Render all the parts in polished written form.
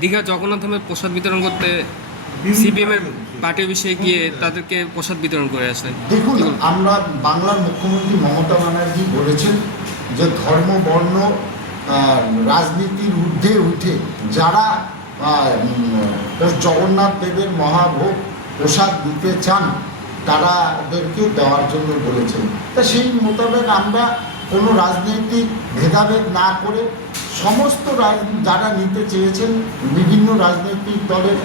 দীঘা জগন্নাথ ধামে প্রসাদ বিতরণ করতে সিপিএমের পার্টি অফিসে গিয়ে তাদেরকে প্রসাদ বিতরণ করে আসে। দেখুন, আমরা বাংলার মুখ্যমন্ত্রী মমতা ব্যানার্জি বলেছেন যে ধর্ম বর্ণ রাজনীতির ঊর্ধ্বে উঠে যারা জগন্নাথ দেবের মহাভোগ প্রসাদ দিতে চান তাদেরকে দেওয়ার জন্য বলেছেন। তা সেই মোতাবেক আমরা কোনো রাজনৈতিক ভেদাভেদ না করে সমস্ত যারা নিতে চেয়েছেন, বিভিন্ন রাজনৈতিক দলের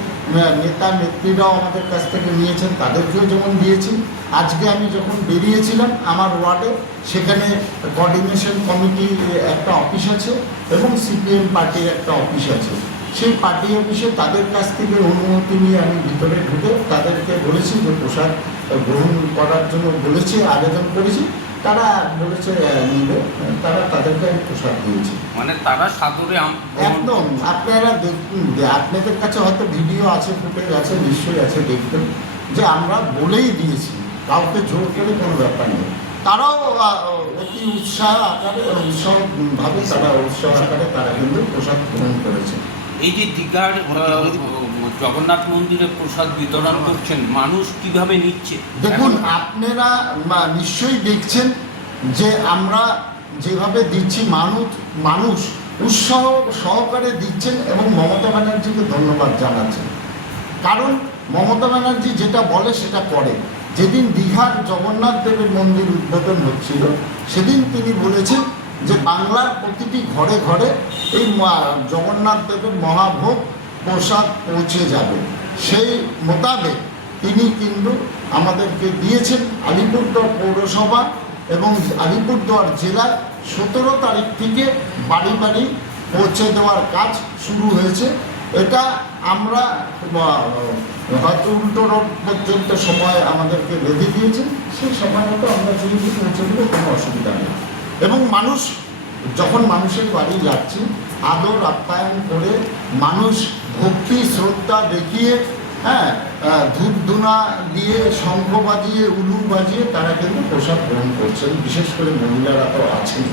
নেতা নেত্রীরাও আমাদের কাছ থেকে নিয়েছেন, তাদেরকেও যেমন দিয়েছি। আজকে আমি যখন বেরিয়েছিলাম আমার ওয়ার্ডে, সেখানে কোঅর্ডিনেশন কমিটি একটা অফিস আছে এবং সিপিএম পার্টির একটা অফিস আছে। সেই পার্টি অফিসে তাদের কাছ থেকে অনুমতি নিয়ে আমি ভিতরে ঢুকে তাদেরকে বলেছি যে প্রসাদ গ্রহণ করার জন্য বলেছি, আবেদন করেছি। তারা বলেছে নিবে, তাদেরকে আমি প্রসাদ দিয়েছি। মানে তারা সাদরে একদম। আপনারা দেখুন, আপনাদের কাছে হয়তো ভিডিও আছে, ফুটেজ আছে, নিশ্চয়ই আছে, দেখবেন যে আমরা বলেই দিয়েছি, কাউকে জোর করে কোনো ব্যাপার নেই। তারাও অতি উৎসাহ আকারে উৎসাহভাবে তারা কিন্তু প্রসাদ গ্রহণ করেছে। এই যে দীঘার জগন্নাথ মন্দিরে প্রসাদ বিতরণ করছেন, মানুষ কিভাবে নিচ্ছে? দেখুন, আপনারা নিশ্চয়ই দেখছেন যে আমরা যেভাবে দিচ্ছি, মানুষ উৎসাহ সহকারে দিচ্ছেন এবং মমতা ব্যানার্জিকে ধন্যবাদ জানাচ্ছেন। কারণ মমতা ব্যানার্জি যেটা বলে সেটা করে। যেদিন দীঘার জগন্নাথ দেবের মন্দির উদ্বোধন হচ্ছিল, সেদিন তিনি বলেছেন যে বাংলার প্রতিটি ঘরে ঘরে এই জগন্নাথ দেবের মহাভোগ প্রসাদ পৌঁছে যাবে। সেই মোতাবেক তিনি কিন্তু আমাদেরকে দিয়েছেন। আলিপুরদুয়ার পৌরসভা এবং আলিপুরদুয়ার জেলার 17 তারিখ থেকে বাড়ি বাড়ি পৌঁছে দেওয়ার কাজ শুরু হয়েছে। এটা আমরা হয়তো উল্টো রোড পর্যন্ত সময় আমাদেরকে বেঁধে দিয়েছেন, সেই সময় মতো আমরা যদি পৌঁছে দেবো, কোনো অসুবিধা নেই। এবং মানুষ যখন মানুষের বাড়ি যাচ্ছে, আদর আপ্যায়ন করে মানুষ ভক্তি শ্রদ্ধা দেখিয়ে, ধূপ ধুনা দিয়ে, শঙ্খ বাজিয়ে, উলু বাজিয়ে তারা কিন্তু প্রসাদ গ্রহণ করছেন। বিশেষ করে মহিলারা তো আছেন।